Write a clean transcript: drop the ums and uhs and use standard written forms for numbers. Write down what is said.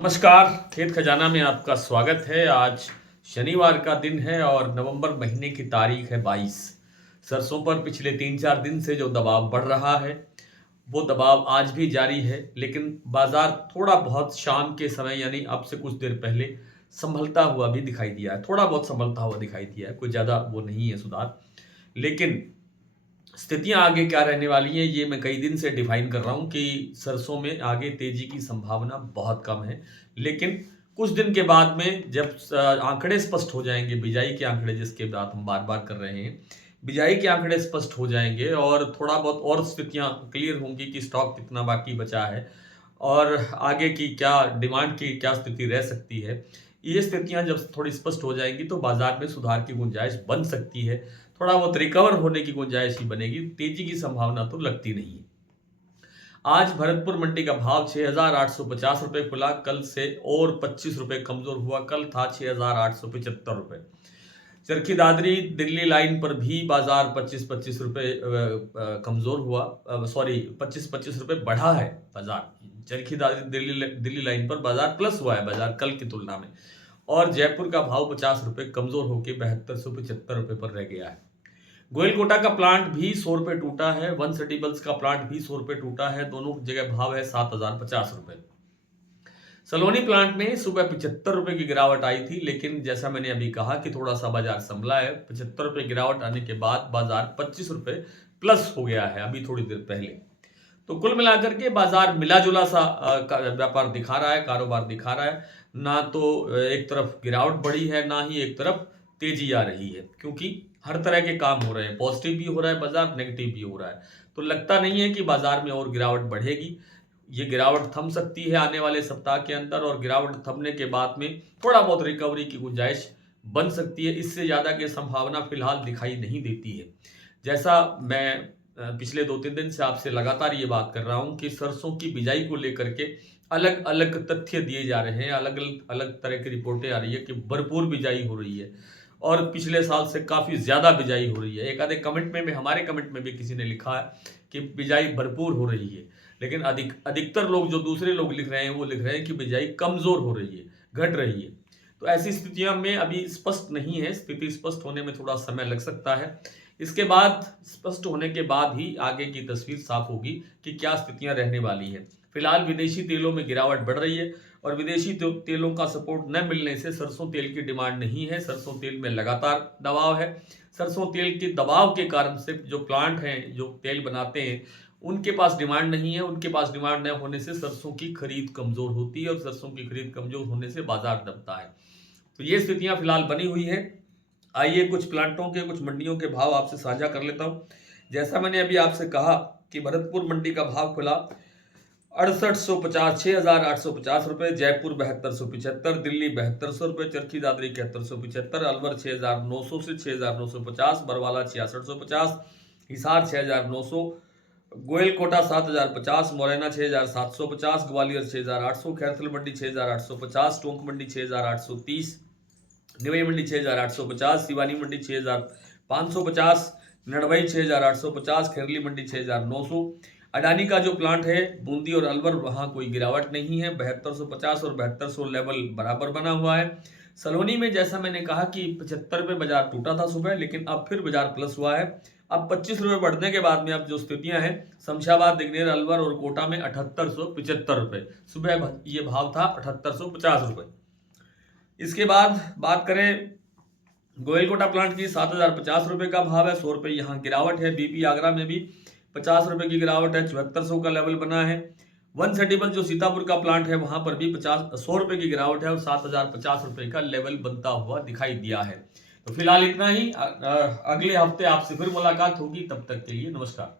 नमस्कार, खेत खजाना में आपका स्वागत है। आज शनिवार का दिन है और नवंबर महीने की तारीख है 22। सरसों पर पिछले 3-4 दिन से जो दबाव बढ़ रहा है, वो दबाव आज भी जारी है, लेकिन बाजार थोड़ा बहुत शाम के समय यानी अब से कुछ देर पहले संभलता हुआ भी दिखाई दिया है। थोड़ा बहुत संभलता हुआ दिखाई दिया है, कोई ज़्यादा वो नहीं है सुधार। लेकिन स्थितियां आगे क्या रहने वाली हैं, ये मैं कई दिन से डिफाइन कर रहा हूं कि सरसों में आगे तेजी की संभावना बहुत कम है। लेकिन कुछ दिन के बाद में जब आंकड़े स्पष्ट हो जाएंगे, बिजाई के आंकड़े जिसके बात हम बार बार कर रहे हैं, बिजाई के आंकड़े स्पष्ट हो जाएंगे और थोड़ा बहुत और स्थितियां क्लियर होंगी कि स्टॉक कितना बाकी बचा है और आगे की क्या डिमांड की क्या स्थिति रह सकती है। ये स्थितियां जब थोड़ी स्पष्ट हो जाएंगी तो बाजार में सुधार की गुंजाइश बन सकती है। थोड़ा बहुत रिकवर होने की गुंजाइश ही बनेगी, तेजी की संभावना तो लगती नहीं है। आज भरतपुर मंडी का भाव 6,850 रुपए खुला, कल से और 25 रुपए कमजोर हुआ। कल था 6,875 रुपए। चरखी दादरी दिल्ली लाइन पर भी बाजार 25-25 रुपए कमजोर हुआ। सॉरी, 25-25 रुपए बढ़ा है बाजार। चरखी दादरी दिल्ली लाइन पर बाजार प्लस हुआ है, बाजार कल की तुलना में। और जयपुर का भाव 50 रुपए कमजोर होकर 7275 रुपए पर रह गया है। गोयलकोटा का प्लांट भी 100 रुपए टूटा है। वन सिटीबल्स का प्लांट भी 100 रुपए टूटा है। दोनों जगह भाव है 7,050 रुपए। सलोनी प्लांट में सुबह 75 रुपए की गिरावट आई थी, लेकिन जैसा मैंने अभी कहा कि थोड़ा सा बाजार संभला है। 75 रुपए गिरावट आने के बाद बाजार 25 रुपए प्लस हो गया है अभी थोड़ी देर पहले। तो कुल मिलाकर के बाजार मिला जुला सा व्यापार दिखा रहा है, कारोबार दिखा रहा है। ना तो एक तरफ गिरावट बढ़ी है, ना ही एक तरफ तेजी आ रही है, क्योंकि हर तरह के काम हो रहे हैं। पॉजिटिव भी हो रहा है बाजार, नेगेटिव भी हो रहा है। तो लगता नहीं है कि बाजार में और गिरावट बढ़ेगी। ये गिरावट थम सकती है आने वाले सप्ताह के अंदर, और गिरावट थमने के बाद में थोड़ा बहुत रिकवरी की गुंजाइश बन सकती है। इससे ज्यादा की संभावना फिलहाल दिखाई नहीं देती है। जैसा मैं पिछले 2-3 दिन से आपसे लगातार ये बात कर रहा हूं कि सरसों की बिजाई को लेकर के अलग अलग तथ्य दिए जा रहे हैं, अलग अलग तरह की रिपोर्टें आ रही है कि भरपूर बिजाई हो रही है और पिछले साल से काफी ज्यादा बिजाई हो रही है। एक आधे कमेंट में भी, हमारे कमेंट में भी किसी ने लिखा है कि बिजाई भरपूर हो रही है, लेकिन अधिकतर लोग, जो दूसरे लोग लिख रहे हैं, वो लिख रहे हैं कि बिजाई कमजोर हो रही है, घट रही है। तो ऐसी स्थितियों में अभी स्पष्ट नहीं है, स्थिति स्पष्ट होने में थोड़ा समय लग सकता है। इसके बाद स्पष्ट होने के बाद ही आगे की तस्वीर साफ होगी कि क्या स्थितियां रहने वाली है। फिलहाल विदेशी तेलों में गिरावट बढ़ रही है और विदेशी तेलों का सपोर्ट न मिलने से सरसों तेल की डिमांड नहीं है। सरसों तेल में लगातार दबाव है। सरसों तेल के दबाव के कारण से जो प्लांट हैं, जो तेल बनाते हैं, उनके पास डिमांड नहीं है। उनके पास डिमांड न होने से सरसों की खरीद कमजोर होती है और सरसों की खरीद कमजोर होने से बाजार दबता है। तो ये स्थितियां फिलहाल बनी हुई है। आइए कुछ प्लांटों के, कुछ मंडियों के भाव आपसे साझा कर लेता हूं। जैसा मैंने अभी आपसे कहा कि भरतपुर मंडी का भाव खुला 6850, 6,850 रुपए। जयपुर 7275, दिल्ली 7200 रुपए, चरखी दादरी 7175, अलवर 6,900 से 6,950, बरवाला 6650, हिसार 6,900, गोयलकोटा 7,050, मुरैना 6,750, ग्वालियर 6,800, खैरथल मंडी 6,850, टोंक मंडी 6,830, निवई मंडी 6,850, सिवानी मंडी 6,550, नड़वई 6,850, खेरली मंडी 6,900। अडानी का जो प्लांट है बूंदी और अलवर, वहां कोई गिरावट नहीं है। 7250 और 7200 लेवल बराबर बना हुआ है। सलोनी में जैसा मैंने कहा कि 75 रुपए बाजार टूटा था सुबह, लेकिन अब फिर बाजार प्लस हुआ है। अब 25 रुपए बढ़ने के बाद में अब जो स्थितियां हैं, शमशाबाद, दिग्नेर, अलवर और कोटा में 7875 रुपए सुबह ये भाव था, 7850 रुपए। इसके बाद बात करें गोयलकोटा प्लांट की, 7,050 रुपए का भाव है। 100 रुपए यहाँ गिरावट है। बीपी आगरा में भी 50 रुपए की गिरावट है, 7400 का लेवल बना है। वन सेटिबल जो सीतापुर का प्लांट है, वहां पर भी 100 रुपए की गिरावट है और 7,050 रुपए का लेवल बनता हुआ दिखाई दिया है। तो फिलहाल इतना ही। अगले हफ्ते आपसे फिर मुलाकात होगी, तब तक के लिए नमस्कार।